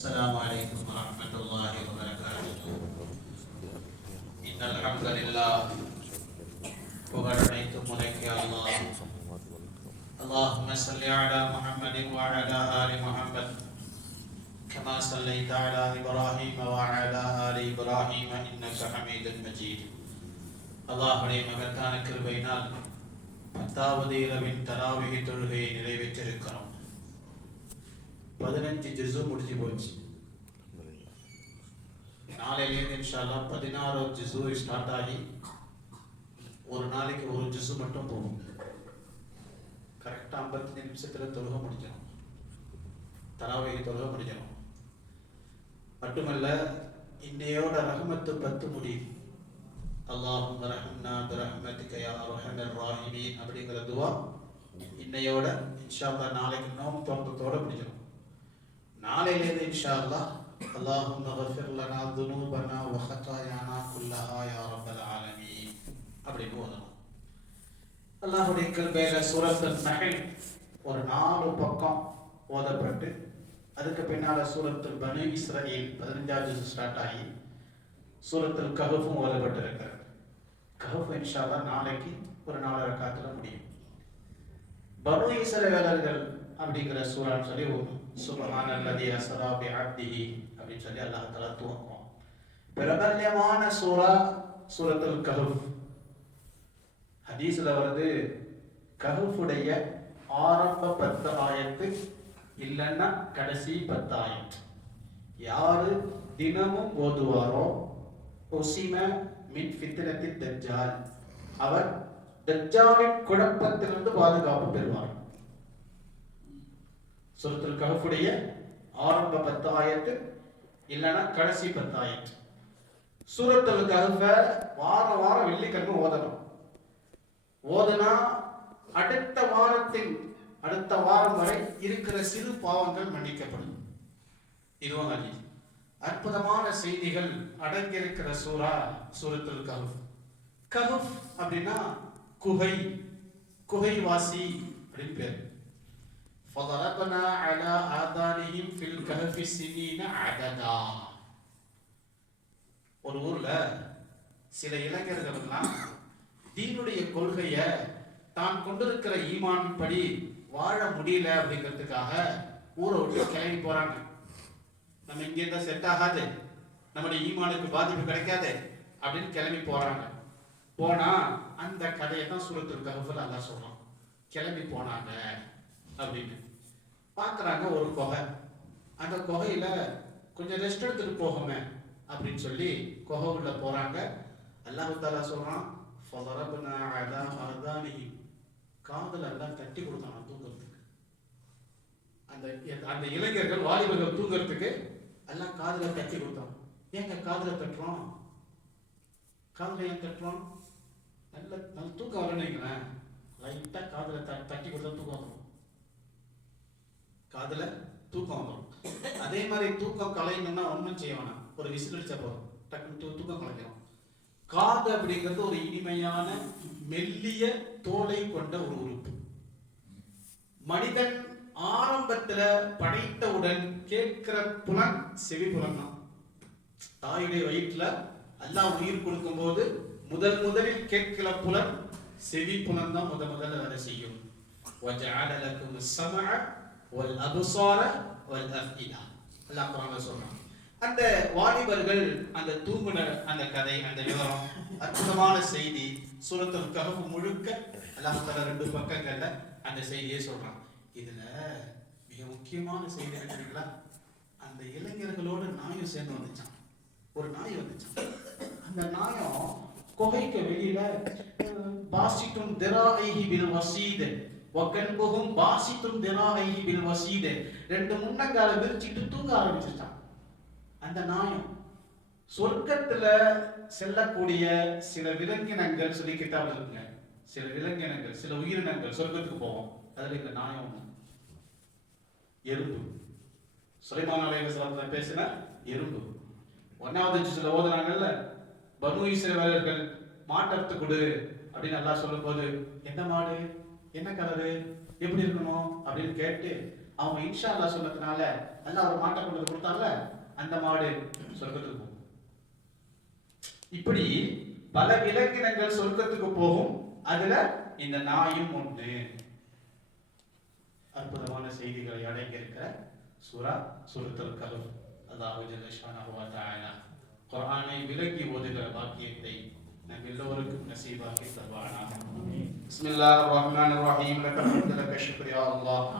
السلام عليكم ورحمة الله وبركاته. إن الحمد لله وبركاته ملك يا الله. اللهم صل على محمد وعلى آل محمد كما صليت على إبراهيم وعلى آل إبراهيم إنك حميد مجيد. அல்லாஹ்வுடைய மகத்தான கிருபையினால் 10வது இரவின் தராவீஹ் தொழுகையை நிறைவேற்றிருக்கிறோம். 15 ஜுஸு முடிஞ்சு போச்சு. நாளையிலேருந்து இன்ஷா அல்லாஹ் 16வது ஜுஸு ஸ்டார்ட் ஆகி ஒரு நாளைக்கு ஒரு ஜுஸு மட்டும் போகும். கரெக்டாக 55 நிமிஷத்தில் தொழுகை முடிஞ்சிடும். தராவீஹ் தொழுகை முடிஞ்சிடும். மட்டுமல்ல, இன்னையோட ரஹ்மத்து 10 முடியும். அல்லாஹும்ம ரஹ்மனா பிரஹ்மதிக யா அர்ஹமர் ராஹிமீன் அப்படிங்கிற துவா இன்னையோட இன்ஷா அல்லாஹ் நாளைக்கு நோம்பு திறந்ததோட முடிஞ்சிடும். நாளையிலேருந்து இன்ஷா அல்லாஹ் அல்லாஹும்ம கஃபிர் லனா துனூபனா வ ஹதாயானா குல்லஹா யா ரப்பல் ஆலமீன் அப்படின்னு ஓதணும். அல்லாஹ்வுடைய கிருபையில சூரத்துல் நஹ்ல் ஒரு 4 பக்கம் ஓதப்பட்டு அதுக்கு பின்னால சூரத்துல் பனி இஸ்ராயீல் 15வது ஜுஸ் ஸ்டார்ட் ஆகி சூரத்துல் கஹஃபும் ஓதப்பட்டிருக்கிறது. கஹஃப் இன்ஷா அல்லாஹ் நாளைக்கு ஒரு 4 ரக்காத்துல முடியும். பனு இஸ்ரவேலர்கள் அப்படிங்கிற சூரான்னு சொல்லி சுப்ஹானல்லதி அஸ்ரா பிஅப்திஹி அப்படின்னு சொல்லி அல்லாஹ் தஆலா துவங்குவோம். பிரபல்யமான சூரா சூரத்துல் கஹஃப். ஹதீஸ்ல வருது, கஹஃபுடைய ஆரம்ப 10 ஆயத்து இல்லைன்னா கடைசி 10 ஆயத்து யாரு தினமும் ஓதுவாரோ உசிம மின் ஃபித்னத்தி தஜ்ஜால், அவர் தஜ்ஜாலின் குழப்பத்திலிருந்து பாதுகாப்பு பெறுவார். சூரத்துல் கஹஃபுடைய ஆரம்ப 10 ஆயத்து இல்லைன்னா கடைசி 10 ஆயத்து. சூரத்துல் கஹஃப வாரம் வெள்ளிக்கிழமை ஓதணும். ஓதுனா அடுத்த வாரம் வரை இருக்கிற சிறு பாவங்கள் மன்னிக்கப்படும். இதுவும் ஹதீஸ். அற்புதமான செய்திகள் அடங்கியிருக்கிற சூரா சூரத்துல் கஹஃப். கஹஃப் அப்படின்னா குகைவாசி அப்படின்னு பேர். فضربنا على آذانهم في الكهف سنين عددا. ஒரு ஊர்ல சில இளைஞர்கள் எல்லாம் தீனுடைய கொள்கையை தான் கொண்டிருக்கிற ஈமான் படி வாழ முடியல அப்படிங்கிறதுக்காக ஊரை விட்டு கிளம்பி போறாங்க. நம்ம இங்கே இருந்தா செட் ஆகாது, நம்முடைய ஈமானுக்கு பாதிப்பு கிடைக்காது அப்படின்னு கிளம்பி போறாங்க. போனா அந்த கதையை தான் சூரத்துல் கஹஃப்ல அல்லாஹ் சொல்றான். கிளம்பி போனாங்க அப்படின்னு பார்க்குறாங்க ஒரு குகை. அந்த குகையில கொஞ்சம் ரெஸ்ட் எடுத்துட்டு போகமே அப்படின்னு சொல்லி குகை உள்ள போறாங்க. அல்லாஹ் தஆலா சொல்றான், ஃபதரப்னா அலா ஆதானிஹிம், காதுல எல்லாம் தட்டி கொடுத்தாங்க தூங்குறதுக்கு. அந்த இளைஞர்கள் வாலிபர்கள் தூங்குறதுக்கு எல்லாம் காதுல தட்டி கொடுத்தாங்க. ஏங்க காதுல தட்டுறோம்? காதுல ஏன் தட்டுறோம்? நல்ல தூக்கம் வரணுங்களேன், லைட்டா காதுல தட்டி கொடுத்தா தூக்கம் வந்துடும். காதுல தூக்கம் வந்துடும். அதே மாதிரி தூக்கம் கலையணும்னா ஒன்றும் செய்ய வேணாம், ஒரு விசில் அடிச்சா போதும், டக்குன்னு தூக்கம் கலைக்கிறோம். காது அப்படிங்கிறது ஒரு இனிமையான மெல்லிய தோலை கொண்ட ஒரு உறுப்பு. மனிதன் ஆரம்பத்துல படைத்தவுடன் கேட்கிற புலன் செவி புலன் தான். தாயுடைய வயிற்றுல அல்லாஹ் உயிர் கொடுக்கும் போது முதலில் கேட்கிற புலன் செவி புலன் தான் முதல்ல வேலை செய்யும். وَجَعَلَ لَكُمُ السَّمْعَ وَالْأَبْصَارَ وَالْأَفْئِدَةَ அல்லாஹ் குர்ஆன்ல சொல்றான். அந்த வாலிபர்கள் அந்த தூங்குன அந்த கதை, அந்த விவரம், அற்புதமான செய்தி சூரத்துல் கஹஃப் முழுக்க அல்லாஹ் தஆலா 2 பக்கங்கள்ல அந்த செய்தியை சொல்றான். இதுல மிக முக்கியமான செய்தி என்னன்னா, அந்த இளைஞர்களோட நாயும் சேர்ந்து வந்துச்சான். ஒரு நாய் வந்துச்சான். அந்த நாயம் குகைக்கு வெளியில பாசித்தும் திராஹி பில் வசீத் வகன்புஹும் பாசித்தும் திராஹி பில் வசீத், 2 முன்னங்கால விரிச்சிட்டு தூங்க ஆரம்பிச்சிட்டான். அந்த நாயம் சொர்க்கத்துல செல்லக்கூடிய சில விலங்கினங்கள் சொல்லி கிட்டாப்ல இருக்குங்க. சில விலங்கினங்கள், சில உயிரினங்கள் சொர்க்கத்துக்கு போவோம். அதுல இந்த நாயம் எறும்பு. சுலைமான் அலைஹிஸ்ஸலாம் பேசின எறும்பு. 1வது ஜுஸ்ல ஓதுனாங்கல்ல, பனு இஸ்ரவேலர்கள் மாட்டத்து கொடு அப்படின்னு அல்லாஹ் சொல்லும் போது, என்ன மாடு, என்ன கலரு, எப்படி இருக்கணும் அப்படின்னு கேட்டு அவங்க இன்ஷா அல்லாஹ் சொன்னதுனால அல்லாஹ் ஒரு மாட்டை கொண்டு வந்து கொடுத்தாங்கல்ல, அந்த மாடு சொர்க்கத்துக்கு போகும். இப்படி பல விலங்கினங்கள் சொர்க்கத்துக்கு போகும். அதுல இந்த நாயும் ஒன்று. அற்புதமான செய்திகளை அடங்கி இருக்கிற சூரா சூரத்துல் கஹஃப். அல்லாஹ் ஜல்ல ஷானஹு வ தஆலா குர்ஆனை விளங்கி ஓதுகிற பாக்கியத்தை நம் எல்லோருக்கும் நசீபாக்கி தருவானாக. பிஸ்மில்லாஹிர் ரஹ்மானிர் ரஹீம். லக ஹம்து லக ஷுக்ர் யா அல்லாஹ்.